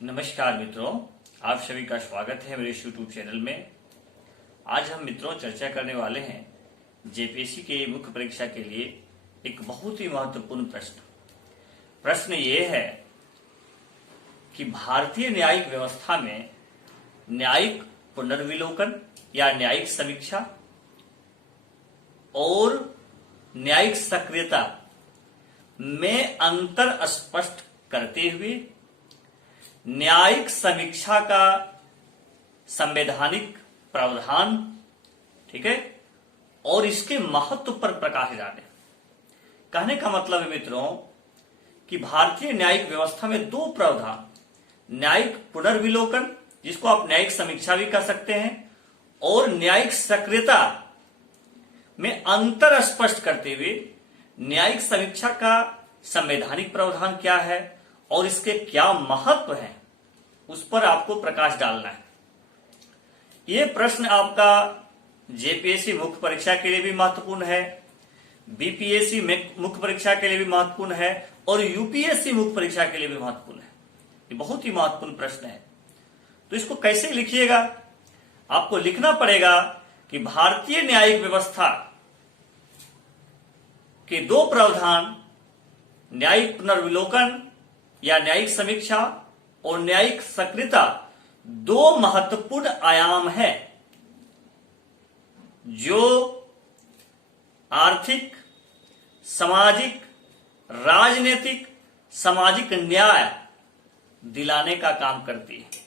नमस्कार मित्रों, आप सभी का स्वागत है मेरे यूट्यूब चैनल में। आज हम मित्रों चर्चा करने वाले हैं जेपीएससी के मुख्य परीक्षा के लिए एक बहुत ही महत्वपूर्ण प्रश्न ये है कि भारतीय न्यायिक व्यवस्था में न्यायिक पुनर्विलोकन या न्यायिक समीक्षा और न्यायिक सक्रियता में अंतर स्पष्ट करते हुए न्यायिक समीक्षा का संवैधानिक प्रावधान, ठीक है, और इसके महत्व पर प्रकाश डालें। कहने का मतलब है मित्रों कि भारतीय न्यायिक व्यवस्था में दो प्रावधान, न्यायिक पुनर्विलोकन जिसको आप न्यायिक समीक्षा भी कह सकते हैं, और न्यायिक सक्रियता में अंतर स्पष्ट करते हुए न्यायिक समीक्षा का संवैधानिक प्रावधान क्या है और इसके क्या महत्व है, उस पर आपको प्रकाश डालना है। यह प्रश्न आपका जेपीएससी मुख्य परीक्षा के लिए भी महत्वपूर्ण है, बीपीएससी मुख्य परीक्षा के लिए भी महत्वपूर्ण है और यूपीएससी मुख्य परीक्षा के लिए भी महत्वपूर्ण है। ये बहुत ही महत्वपूर्ण प्रश्न है। तो इसको कैसे लिखिएगा? आपको लिखना पड़ेगा कि भारतीय न्यायिक व्यवस्था के दो प्रावधान, न्यायिक पुनर्विलोकन या न्यायिक समीक्षा और न्यायिक सक्रियता, दो महत्वपूर्ण आयाम है जो आर्थिक, सामाजिक, राजनीतिक, सामाजिक न्याय दिलाने का काम करती है।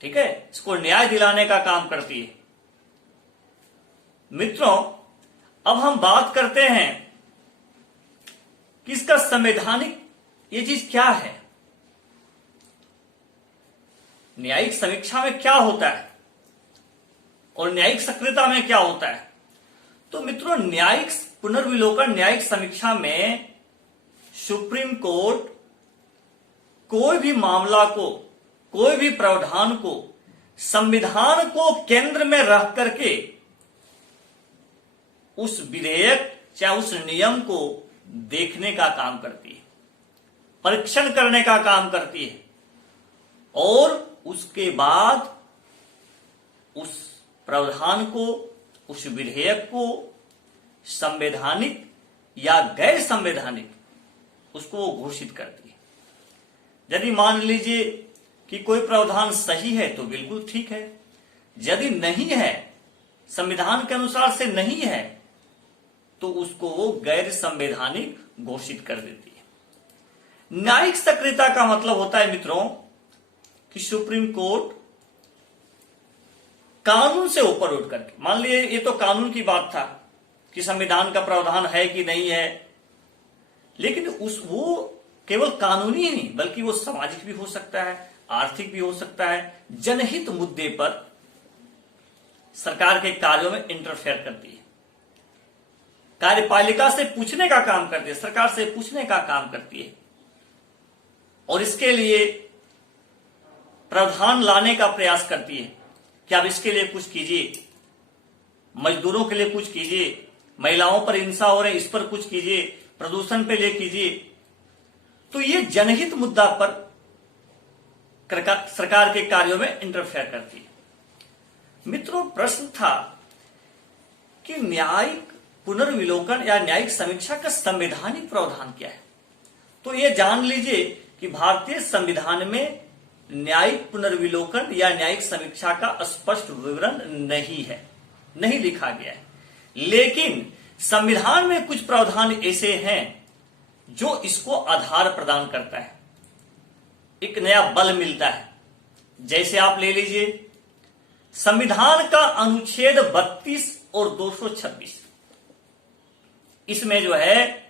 ठीक है, इसको न्याय दिलाने का काम करती है। मित्रों, अब हम बात करते हैं कि इसका संवैधानिक ये चीज क्या है, न्यायिक समीक्षा में क्या होता है और न्यायिक सक्रियता में क्या होता है। तो मित्रों, न्यायिक पुनर्विलोकन, न्यायिक समीक्षा में सुप्रीम कोर्ट कोई भी मामला को, कोई भी प्रावधान को, संविधान को केंद्र में रख करके उस विधेयक चाहे उस नियम को देखने का काम करती है, परीक्षण करने का काम करती है और उसके बाद उस प्रावधान को, उस विधेयक को संवैधानिक या गैर संवैधानिक उसको घोषित करती है। यदि मान लीजिए कि कोई प्रावधान सही है तो बिल्कुल ठीक है, यदि नहीं है, संविधान के अनुसार से नहीं है, तो उसको वो गैर संवैधानिक घोषित कर देती है। न्यायिक सक्रियता का मतलब होता है मित्रों कि सुप्रीम कोर्ट कानून से ऊपर उठ करके, मान लीजिए ये तो कानून की बात था कि संविधान का प्रावधान है कि नहीं है, लेकिन वो केवल कानूनी ही नहीं बल्कि वो सामाजिक भी हो सकता है, आर्थिक भी हो सकता है। जनहित मुद्दे पर सरकार के कार्यों में इंटरफेयर करती है, कार्यपालिका से पूछने का काम करती है, सरकार से पूछने का काम करती है और इसके लिए प्रावधान लाने का प्रयास करती है कि आप इसके लिए कुछ कीजिए, मजदूरों के लिए कुछ कीजिए, महिलाओं पर हिंसा हो रही है इस पर कुछ कीजिए, प्रदूषण पे ले कीजिए। तो ये जनहित मुद्दा पर सरकार के कार्यों में इंटरफेयर करती है। मित्रों, प्रश्न था कि न्यायिक पुनर्विलोकन या न्यायिक समीक्षा का संवैधानिक प्रावधान क्या है। तो ये जान लीजिए कि भारतीय संविधान में न्यायिक पुनर्विलोकन या न्यायिक समीक्षा का स्पष्ट विवरण नहीं है, नहीं लिखा गया है, लेकिन संविधान में कुछ प्रावधान ऐसे हैं जो इसको आधार प्रदान करता है, एक नया बल मिलता है। जैसे आप ले लीजिए संविधान का अनुच्छेद 32 और 226, इसमें जो है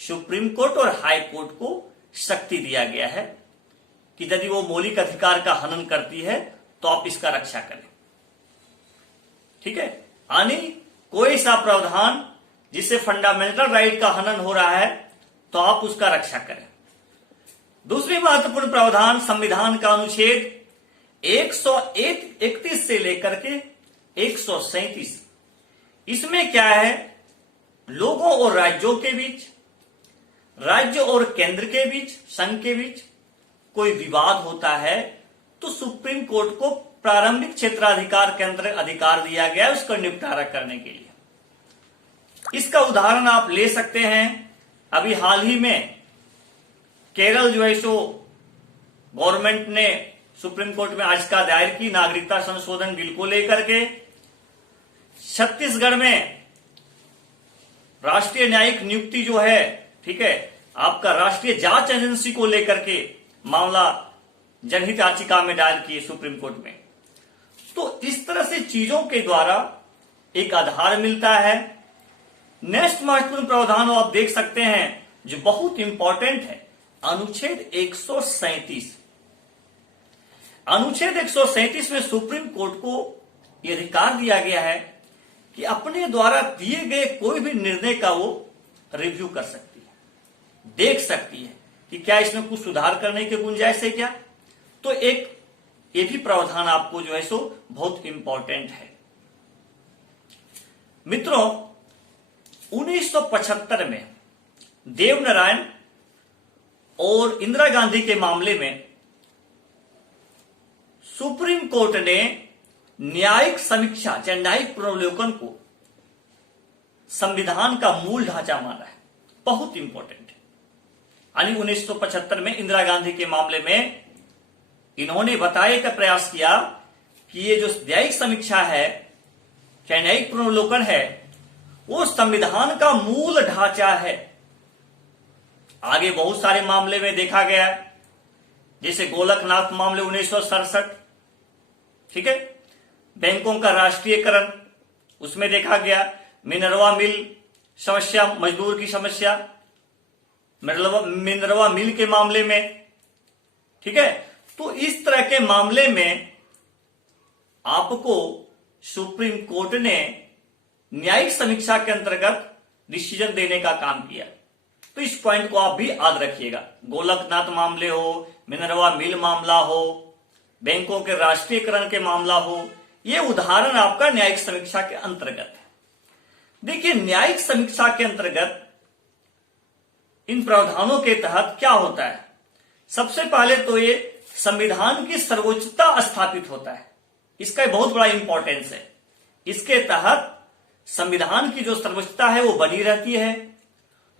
सुप्रीम कोर्ट और हाई कोर्ट को शक्ति दिया गया है कि यदि वो मौलिक अधिकार का हनन करती है तो आप इसका रक्षा करें। ठीक है, यानी कोई सा प्रावधान जिससे फंडामेंटल राइट का हनन हो रहा है तो आप उसका रक्षा करें। दूसरी महत्वपूर्ण प्रावधान संविधान का अनुच्छेद 131 से लेकर के 137, इसमें क्या है, लोगों और राज्यों के बीच, राज्य और केंद्र के बीच, संघ के बीच कोई विवाद होता है तो सुप्रीम कोर्ट को प्रारंभिक क्षेत्राधिकार के अंदर अधिकार दिया गया है उसका निपटारा करने के लिए। इसका उदाहरण आप ले सकते हैं, अभी हाल ही में केरल जो है सो गवर्नमेंट ने सुप्रीम कोर्ट में याचिका दायर की नागरिकता संशोधन बिल को लेकर के। छत्तीसगढ़ में राष्ट्रीय न्यायिक नियुक्ति जो है, ठीक है, आपका राष्ट्रीय जांच एजेंसी को लेकर के मामला जनहित याचिका में दायर किए सुप्रीम कोर्ट में। तो इस तरह से चीजों के द्वारा एक आधार मिलता है। नेक्स्ट महत्वपूर्ण प्रावधान आप देख सकते हैं जो बहुत इंपॉर्टेंट है, अनुच्छेद 137। अनुच्छेद 137 में सुप्रीम कोर्ट को यह अधिकार दिया गया है कि अपने द्वारा दिए गए कोई भी निर्णय का वो रिव्यू कर सकती है, देख सकती है कि क्या इसमें कुछ सुधार करने की गुंजाइश है क्या। तो एक ये भी प्रावधान आपको जो है सो बहुत इंपॉर्टेंट है। मित्रों, 1975 में देवनारायण और इंदिरा गांधी के मामले में सुप्रीम कोर्ट ने न्यायिक समीक्षा या न्यायिक पुनर्वलोकन को संविधान का मूल ढांचा माना है, बहुत इंपॉर्टेंट है। यानी 1975 में इंदिरा गांधी के मामले में इन्होंने बताने का प्रयास किया कि ये जो न्यायिक समीक्षा है या न्यायिक पुनर्वलोकन है वो संविधान का मूल ढांचा है। आगे बहुत सारे मामले में देखा गया है, जैसे गोलकनाथ मामले 1967, ठीक है, बैंकों का राष्ट्रीयकरण, उसमें देखा गया मिनरवा मिल समस्या, मजदूर की समस्या मिनरवा मिल के मामले में, ठीक है। तो इस तरह के मामले में आपको सुप्रीम कोर्ट ने न्यायिक समीक्षा के अंतर्गत डिसीजन देने का काम किया। तो इस पॉइंट को आप भी याद रखिएगा। गोलकनाथ मामले हो, मिनरवा मिल मामला हो, बैंकों के राष्ट्रीयकरण के मामला हो, यह उदाहरण आपका न्यायिक समीक्षा के अंतर्गत है। देखिए, न्यायिक समीक्षा के अंतर्गत इन प्रावधानों के तहत क्या होता है, सबसे पहले तो ये संविधान की सर्वोच्चता स्थापित होता है। इसका बहुत बड़ा इंपॉर्टेंस है। इसके तहत संविधान की जो सर्वोच्चता है वो बनी रहती है,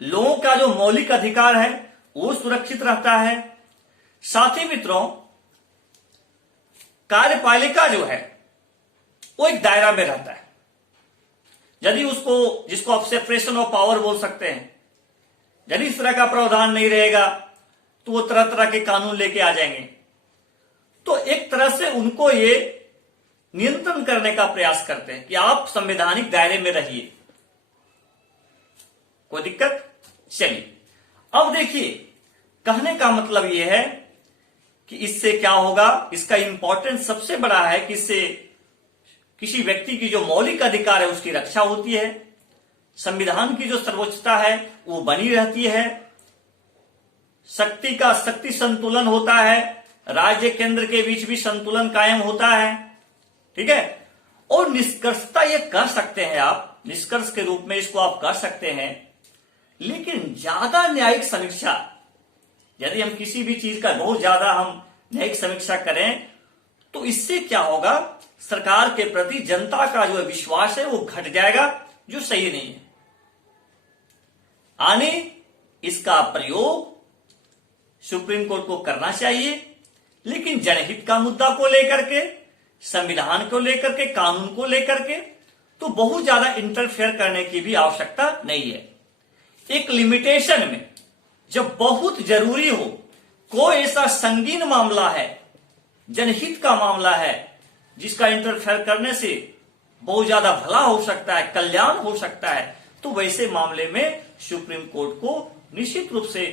लोगों का जो मौलिक अधिकार है वो सुरक्षित रहता है। साथ ही मित्रों, कार्यपालिका जो है वो एक दायरा में रहता है। यदि जिसको आप सेपरेशन ऑफ पावर बोल सकते हैं, यदि इस तरह का प्रावधान नहीं रहेगा तो वो तरह तरह के कानून लेके आ जाएंगे। तो एक तरह से उनको ये नियंत्रण करने का प्रयास करते हैं कि आप संवैधानिक दायरे में रहिए। कोई दिक्कत? चलिए, अब देखिए, कहने का मतलब यह है कि इससे क्या होगा, इसका इंपॉर्टेंस सबसे बड़ा है कि इससे किसी व्यक्ति की जो मौलिक अधिकार है उसकी रक्षा होती है, संविधान की जो सर्वोच्चता है वो बनी रहती है, शक्ति संतुलन होता है, राज्य केंद्र के बीच भी संतुलन कायम होता है, ठीक है। और निष्कर्षता ये कर सकते हैं आप, निष्कर्ष के रूप में इसको आप कर सकते हैं। लेकिन ज्यादा न्यायिक समीक्षा, यदि हम किसी भी चीज का बहुत ज्यादा हम न्यायिक समीक्षा करें तो इससे क्या होगा, सरकार के प्रति जनता का जो विश्वास है वो घट जाएगा, जो सही नहीं है। आने इसका प्रयोग सुप्रीम कोर्ट को करना चाहिए, लेकिन जनहित का मुद्दा को लेकर के, संविधान को लेकर के, कानून को लेकर के तो बहुत ज्यादा इंटरफेयर करने की भी आवश्यकता नहीं है। एक लिमिटेशन में जब बहुत जरूरी हो, कोई ऐसा संगीन मामला है, जनहित का मामला है, जिसका इंटरफेयर करने से बहुत ज्यादा भला हो सकता है, कल्याण हो सकता है, तो वैसे मामले में सुप्रीम कोर्ट को निश्चित रूप से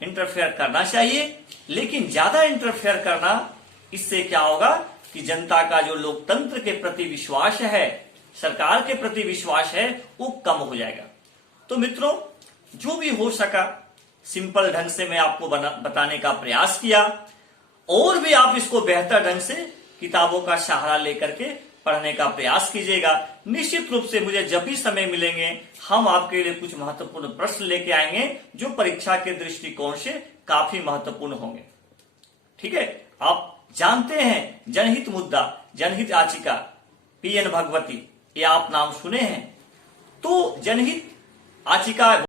इंटरफेयर करना चाहिए। लेकिन ज्यादा इंटरफेयर करना, इससे क्या होगा कि जनता का जो लोकतंत्र के प्रति विश्वास है, सरकार के प्रति विश्वास है, वो कम हो जाएगा। तो मित्रों, जो भी हो सका सिंपल ढंग से मैं आपको बताने का प्रयास किया, और भी आप इसको बेहतर ढंग से किताबों का सहारा लेकर के पढ़ने का प्रयास कीजिएगा। निश्चित रूप से मुझे जब भी समय मिलेंगे हम आपके लिए कुछ महत्वपूर्ण प्रश्न लेके आएंगे जो परीक्षा के दृष्टिकोण से काफी महत्वपूर्ण होंगे। ठीक है, आप जानते हैं जनहित मुद्दा, जनहित याचिका, PN भगवती, ये आप नाम सुने हैं। तो जनहित याचिका